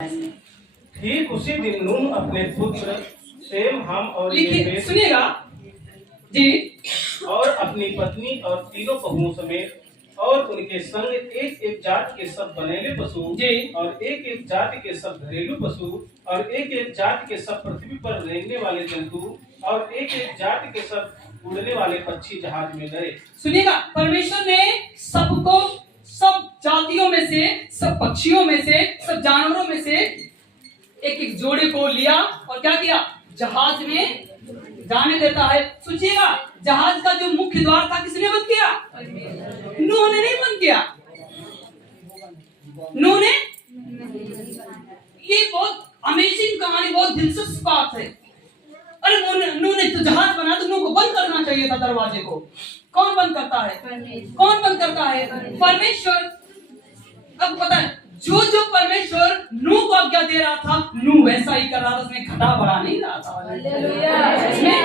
ठीक उसी दिन नूह अपने पुत्र शेम, हम और लिखिए, सुनिएगा जी। और अपनी पत्नी और तीनों बहुओं समेत और उनके संग एक एक जाति के सब बनेले पशु जी। और एक एक जाति के सब घरेलू पशु और एक एक जाति के सब पृथ्वी पर रेंगने वाले जंतु और एक एक जाति के सब उड़ने वाले पक्षी जहाज में गए। सुनिएगा, परमेश्वर ने सबको, सब जातियों में से, सब पक्षियों में से, सब जानवरों में से एक एक जोड़े को लिया और क्या किया, जहाज में जाने देता है। सोचिएगा, जहाज का जो मुख्य द्वार था किसने बंद किया? नूह ने नहीं बंद किया। नूह ने, ये बहुत अमेजिंग कहानी, बहुत दिलचस्प बात है। अरे नूह ने तो जहाज बना, तो नूह को बंद करना चाहिए था दरवाजे को। कौन बंद करता है? कौन बंद करता है? परमेश्वर। अब पता है, जो जो परमेश्वर नूह को आज्ञा दे रहा था, नूह वैसा ही कर रहा था। उसमें घटा बढ़ा नहीं रहा था। उसमें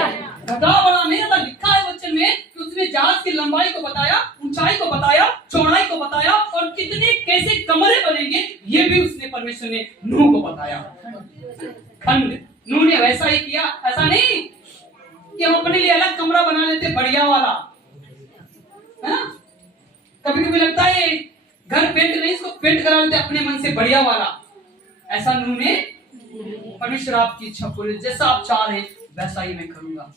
घटा बढ़ा नहीं रहा था। लिखा है वचन में कि उसने जहाज की लंबाई को बताया, ऊंचाई को बताया, चौड़ाई को बताया और कितने कैसे कमरे बनेंगे ये भी उसने, परमेश्वर ने नूह को बताया। खंड नूह ने वैसा ही किया। ऐसा नहीं कि हम अपने लिए अलग कमरा बना लेते बढ़िया वाला। कभी कभी लगता है घर पेंट नहीं, इसको पेंट करा लेते अपने मन से बढ़िया वाला। ऐसा नूह ने, परमेश्वर आपकी इच्छा पूरी, जैसा आप चाह रहे वैसा ही मैं करूंगा।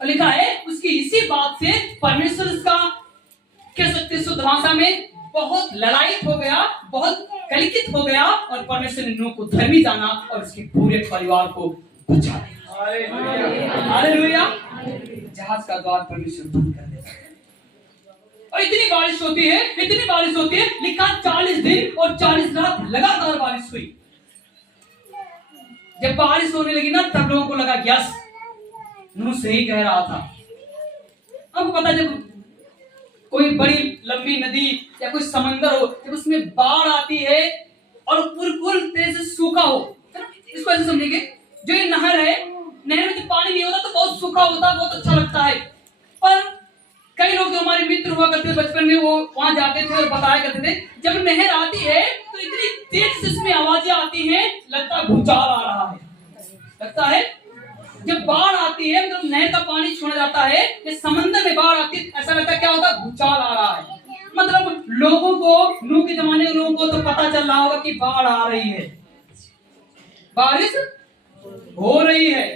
और लिखा है उसकी इसी बात से परमेश्वर इसका कह सकते शुद्ध भाषा में बहुत लड़ाई हो गया, बहुत कलंकित हो गया और परमेश्वर ने नूह को धर्मी जाना और उसके पूरे परिवार को बचा लिया। हालेलुया। जहाज का द्वार परमेश्वर बंद कर देता है। और इतनी बारिश होती है, इतनी बारिश होती है, लिखा 40 दिन और 40 रात लगातार बारिश हुई। जब बारिश होने लगी ना, तब लोगों को लगा यस, नूह सही कह रहा था। अब पता, जब कोई बड़ी लंबी नदी या कोई समंदर हो, जब उसमें बाढ़ आती है और बिल्कुल तेज से सूखा हो, इसको ऐसे समझेंगे, जो ये नहर है, नहर में जब पानी नहीं होता तो बहुत सूखा होता, बहुत अच्छा लगता है। पर कई लोग जो हमारे मित्र हुआ करते थे बचपन में, वो वहां जाते थे और बताया करते थे, जब नहर आती है तो इतनी तेज से इसमें आवाजें आती हैं, लगता है भूचाल आ रहा है। लगता है जब बाढ़ आती है, मतलब नहर का पानी छोड़ा जाता है, ये समंदर में बाढ़ आती है, ऐसा लगता है क्या होता है, भूचाल आ रहा है। मतलब लोगों को, नूह के जमाने के लोगों को तो पता चल रहा होगा कि बाढ़ आ रही है, बारिश हो रही है,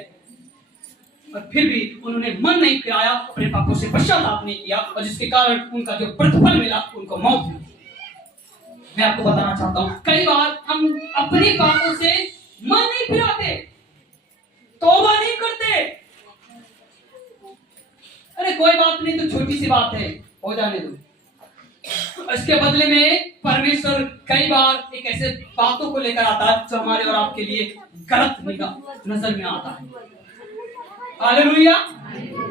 पर फिर भी उन्होंने मन नहीं फिराया, अपने पापों से पश्चाताप नहीं किया और जिसके कारण उनका जो प्रतिफल मिला, उनको मौत मिली। मैं आपको बताना चाहता हूँ, कई बार हम अपने पापों से मन नहीं फिराते, तौबा नहीं करते। अरे कोई बात नहीं, तो छोटी सी बात है, हो जाने दो। इसके बदले में परमेश्वर कई बार एक ऐसे बातों को लेकर आता है जो हमारे और आपके लिए गलत नजर में आता है। Hallelujah,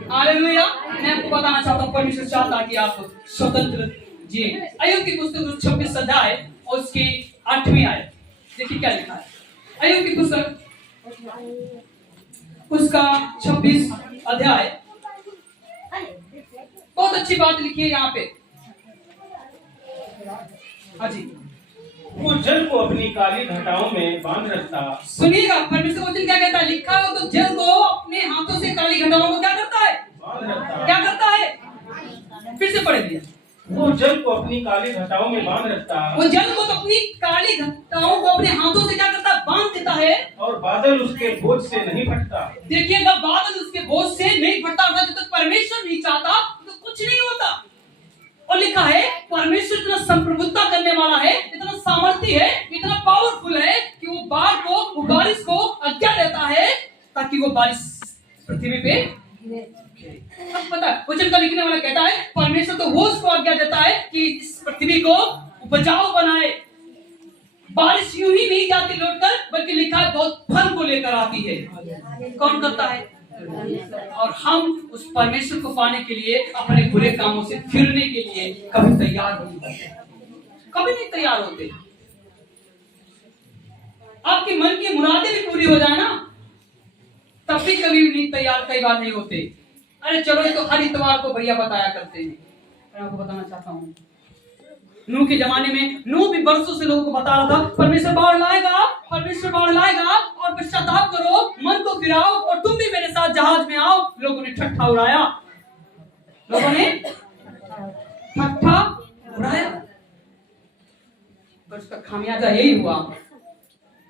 hallelujah. मैं आपको बताना चाहता हूँ, परमेश्वर चाहता कि आप स्वतंत्र जिए। अय्यूब की पुस्तक 26 अध्याय और उसकी 8वीं आयत, देखिए क्या लिखा है। अय्यूब की पुस्तक उसका 26 अध्याय, बहुत अच्छी बात लिखी है यहाँ पे। हाँ जी। वो जल को अपनी काली घटाओं में बांध रखता। सुनिएगा, परमेश्वर वचन क्या कहता है, लिखा है वो तो जल को अपने हाथों से काली घटाओं को क्या करता है, बांध रखता। क्या करता है, फिर से पढ़ दिया। वो जल को अपनी काली घटाओं में बांध रखता। वो जल को तो अपनी काली घटाओं को अपने हाथों से क्या करता है, बांध देता है। और बादल उसके बोझ से नहीं फटता। देखिएगा, बादल उसके बोझ से नहीं फटता। जब तक परमेश्वर नहीं चाहता तो कुछ नहीं होता। और लिखा है परमेश्वर इतना संप्रभुता करने वाला है, इतना सामर्थ्य है, इतना पावरफुल है कि वो बाढ़ को, वो बारिश को आज्ञा देता है ताकि वो बारिश पृथ्वी पे। अब पता है वचन का लिखने वाला कहता है परमेश्वर तो वो उसको आज्ञा देता है कि इस पृथ्वी को उपजाऊ बनाए। बारिश यूं ही नहीं जाती लौटकर, बल्कि लिखा है बहुत फल को लेकर आती है। कौन करता है? और हम उस परमेश्वर को पाने के लिए, अपने बुरे कामों से फिरने के लिए कभी तैयार नहीं होते, कभी नहीं तैयार होते। आपके मन की मुरादें भी पूरी हो जाए ना, तब भी कभी नहीं तैयार, कई बार नहीं होते। अरे चलो, ये तो हर इतवार को भैया बताया करते हैं। मैं आपको बताना चाहता हूँ, नूह के जमाने में नूह भी बरसों से लोगों को बता रहा था परमेश्वर बाढ़ लाएगा, परमेश्वर बाढ़ लाएगा और पश्चाताप करो, मन को फिराओ और तुम भी मेरे साथ जहाज में आओ। लोगों ने ठट्ठा उड़ाया, लोगों ने ठट्ठा उड़ाया, पर उसका खामियाजा यही हुआ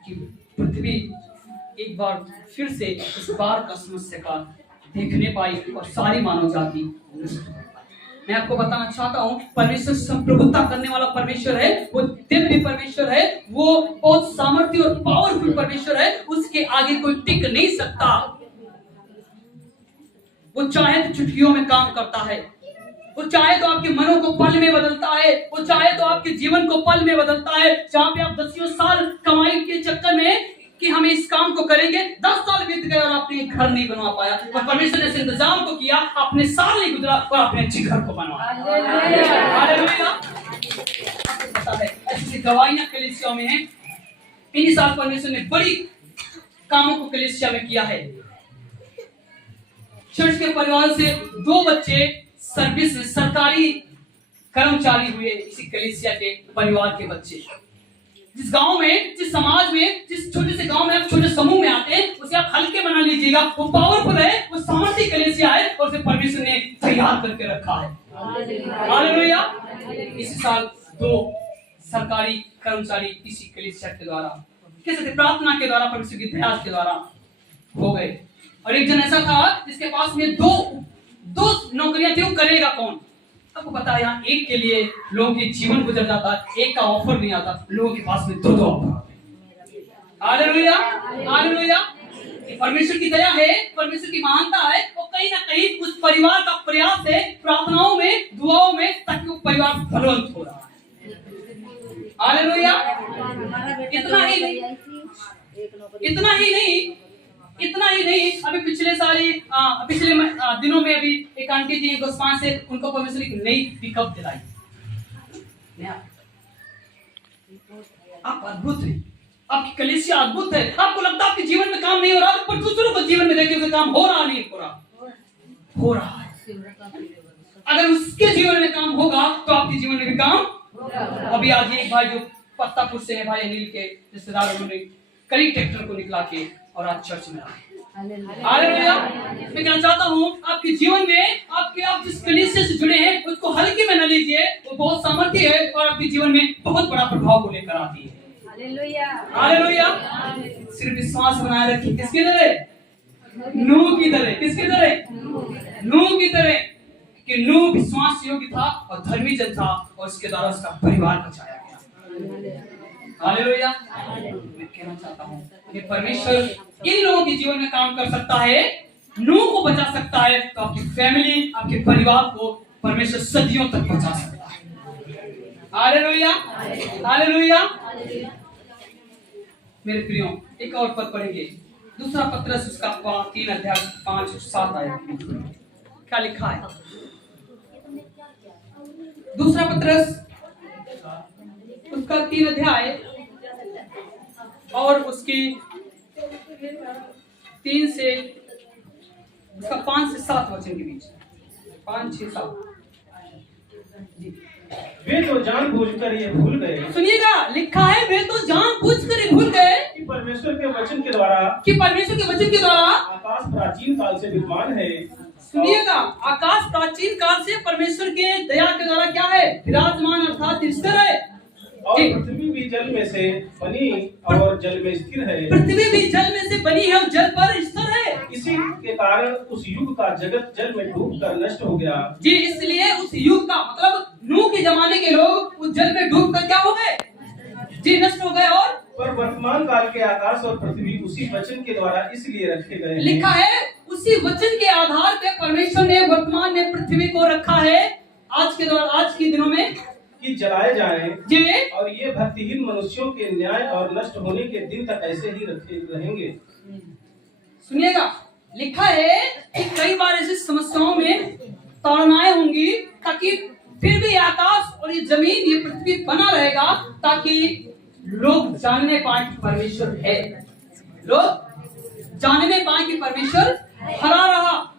कि पृथ्वी एक बार फिर से इस बार का समस्या का देखने पाई और सारी मानव जाति। मैं आपको बताना चाहता हूँ परमेश्वर संप्रभुता करने वाला परमेश्वर है, वो दिव्य परमेश्वर है, वो बहुत सामर्थ्य और पावरफुल परमेश्वर है, उसके आगे कोई टिक नहीं सकता। वो चाहे तो चुटकियों में काम करता है, वो चाहे तो आपके मनों को पल में बदलता है, वो चाहे तो आपके जीवन को पल में बदलता है। जहां पे आप 10 साल कमाई के चक्कर में कि हम इस काम को करेंगे, 10 साल बीत गए और आपने एक घर नहीं बनवा पाया, और परमेश्वर ने इस इंतजाम को किया, आपने साल नहीं गुजरा और आपने अच्छे घर को बनवाया। हालेलुया। पता है ऐसी गवाहियां कलीसिया में हैं। इन्हीं साल परमेश्वर ने बड़ी कामों को कलीसिया में किया है। चर्च के परिवार से 2 बच्चे सर्विस में सरकारी कर्मचारी हुए, इसी कलीसिया के परिवार के बच्चे। जिस गांव में, जिस समाज में, जिस छोटे से गांव में आप छोटे समूह में आते हैं, उसे आप हल्के बना लीजिएगा, वो पावरफुल है, वो सामर्थ्य कलीसिया है और उसे परमेश्वर ने तैयार करके रखा है। हालेलुया। इसी साल 2 सरकारी कर्मचारी इसी कलीसिया के द्वारा, कैसे प्रार्थना के द्वारा, परमेश्वर की दया के द्वारा हो गए। और एक जन ऐसा था जिसके पास में दो नौकरियां थी, वो करेगा कौन? आपको पता है यहाँ एक के लिए लोगों के जीवन गुजर जाता है, एक का ऑफर नहीं आता, लोगों के पास में 2 ऑफर आते हैं। Hallelujah, hallelujah. परमेश्वर की दया है, परमेश्वर की महानता है, और कहीं ना कहीं उस परिवार का प्रयास है, प्रार्थनाओं में, दुआओं में, ताकि वो परिवार फलवंत हो रहा है। हालेलुया। इतना ही नहीं, अभी पिछले दिनों में अभी एक आंटी जी गोस्वान से, उनको परमेश्वर एक नई पिकअप दिलाई। आप अद्भुत हैं, आपकी कलीसिया अद्भुत है। आपको लगता है आपके जीवन में काम नहीं हो रहा, पर दूसरों को जीवन में देखिए उसे काम हो रहा नहीं हो रहा है। अगर उसके जीवन में काम होगा तो आपके जीवन में भी काम। अभी आज एक भाई जो पत्तापुर से है, भाई अनिल के रिश्तेदार, उन्होंने कई ट्रैक्टर को निकला के और आज चर्च में आए। हालेलुया। मैं कहना चाहता हूँ आपके जीवन में, आप जिस कलीसिया से जुड़े हैं उसको हल्के में न लीजिए, वो बहुत सामर्थ्य है और आपके जीवन में बहुत बड़ा प्रभाव को लेकर आती है। हालेलुया। सिर्फ विश्वास बनाए रखिए, किसकी तरह? नूह की तरह। किसकी तरह? नूह की तरह। कि नूह विश्वास योग्य था और धर्मी जन था, और उसके द्वारा उसका परिवार बचाया गया। हालेलुया। मैं कहना चाहता हूँ कि परमेश्वर इन लोगों के जीवन में काम कर सकता है, नूह को बचा सकता है, तो आपकी फैमिली, आपके परिवार को परमेश्वर सदियों तक बचा सकता है। Hallelujah, hallelujah. मेरे प्रियो, एक और पद पढ़ेंगे, दूसरा पत्रस उसका 3 अध्याय 5-7 आयत। क्या लिखा है? दूसरा पत्रस उसका 3 अध्याय और उसकी 3 से उसका 5 से 7 वचन के बीच, 5, 6, 7। वे तो जानबूझकर ये भूल गए। सुनिएगा, लिखा है वे तो जानबूझकर ये भूल गए कि परमेश्वर के वचन के द्वारा, आकाश प्राचीन काल से विद्यमान है। सुनिएगा, आकाश प्राचीन काल से परमेश्वर के दया के द्वारा क्या है? विराजमान, अर्थात स्थिर है। और पृथ्वी भी जल में से बनी और जल में स्थिर है। पृथ्वी भी जल में से बनी है और जल पर स्थिर है। इसी के कारण उस युग का जगत जल में डूबकर नष्ट हो गया। जी, इसलिए उस युग का मतलब नूह के जमाने के लोग उस जल में डूबकर क्या हो गए? जी, नष्ट हो गए। और पर वर्तमान काल के आकाश और पृथ्वी उसी वचन के द्वारा इसलिए रखे गए हैं। लिखा है उसी वचन के आधार पे परमेश्वर ने वर्तमान में पृथ्वी को रखा है आज के दिनों में कि जलाए जाएं। जी, और ये भक्तिहीन मनुष्यों के न्याय और नष्ट होने के दिन तक ऐसे ही रखे रहेंगे। सुनिएगा, लिखा है कि कई बार ऐसी समस्याओं में ताड़नाएं होंगी, ताकि फिर भी आकाश और ये जमीन, ये पृथ्वी बना रहेगा, ताकि लोग जानने पाए कि परमेश्वर है, लोग जानने पाए कि परमेश्वर हरा रहा।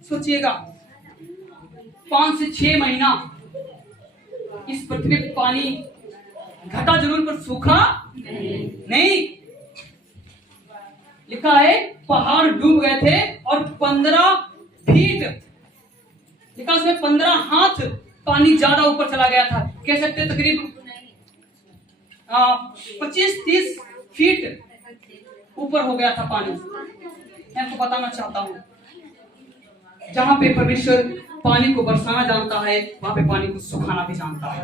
सोचिएगा, 5 से 6 महीना इस पृथ्वी पे पानी घटा जरूर पर सूखा नहीं। लिखा है पहाड़ डूब गए थे और 15 फीट, लिखा उसमें 15 हाथ पानी ज्यादा ऊपर चला गया था। कह सकते तकरीब 25-30 फीट ऊपर हो गया था पानी। मैं आपको बताना चाहता हूं, जहां पे परमेश्वर पानी को बरसाना जानता है, वहां पे पानी को सुखाना भी जानता है।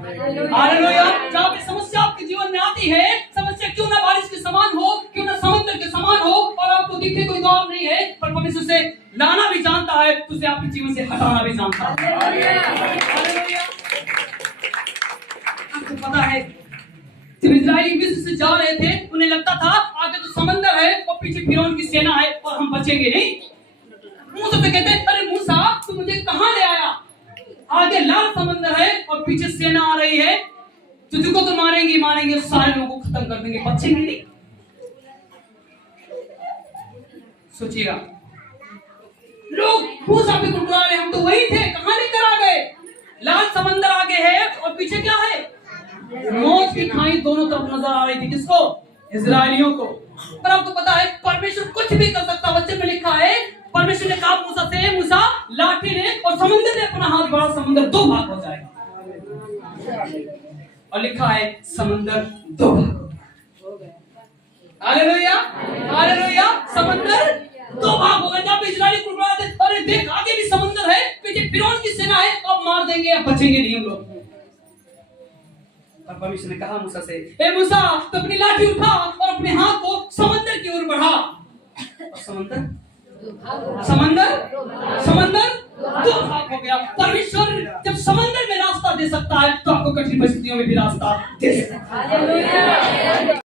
हालेलुया। जहां पे समस्या आपके जीवन में आती है, समस्या क्यों ना बारिश के समान हो, क्यों ना समुद्र के समान हो, और आपको दिखे कोई द्वार नहीं है, पर परमेश्वर उसे लाना भी जानता है, उसे आपके जीवन से हटाना भी जानता है। हालेलुया। आपको पता है जब इजरायली मिस्र से जा रहे थे, उन्हें लगता था आगे तो समंदर है और पीछे फिरौन की सेना है और हम बचेंगे नहीं। मूसा से कहते हैं, अरे मूसा तू मुझे कहां ले आया? आगे लाल समंदर है और पीछे सेना आ रही है, तुझको तो मारेंगे, सारे लोगों को खत्म कर देंगे, बचेंगे नहीं। सोचिएगा, लोग मूसा पे कुटकुरा रहे, हम तो वही थे, कहां लेकर आ गए? लाल समंदर आगे है और पीछे क्या है? मौत की खाई दोनों तरफ नजर आ रही थी। किसको? इजरायलियों को। पर आपको पता है परमेश्वर कुछ भी कर सकता। वचन में लिखा है परमेश्वर ने कहा मूसा से, मूसा लाठी ने और समुद्र ने अपना हाथ बढ़ा, समुद्र 2 भाग हो जाएगा। और लिखा है समुद्र 2 भाग हो गया। Hallelujah, hallelujah. समुद्र 2 भाग हो गया। जब इजरायली कुटकुराते, अरे देख आगे भी समुद्र है, पीछे फिरौन की सेना है, अब मार देंगे या बचेंगे नहीं हम लोग। परमेश्वर ने कहा मूसा से, ए मूसा तो अपनी लाठी उठा और अपने हाथ को समुद्र की ओर बढ़ा। और समंदर 2 भाग हो गया। परमेश्वर जब समंदर में रास्ता दे सकता है, तो आपको कठिन परिस्थितियों में भी रास्ता दे सकता है।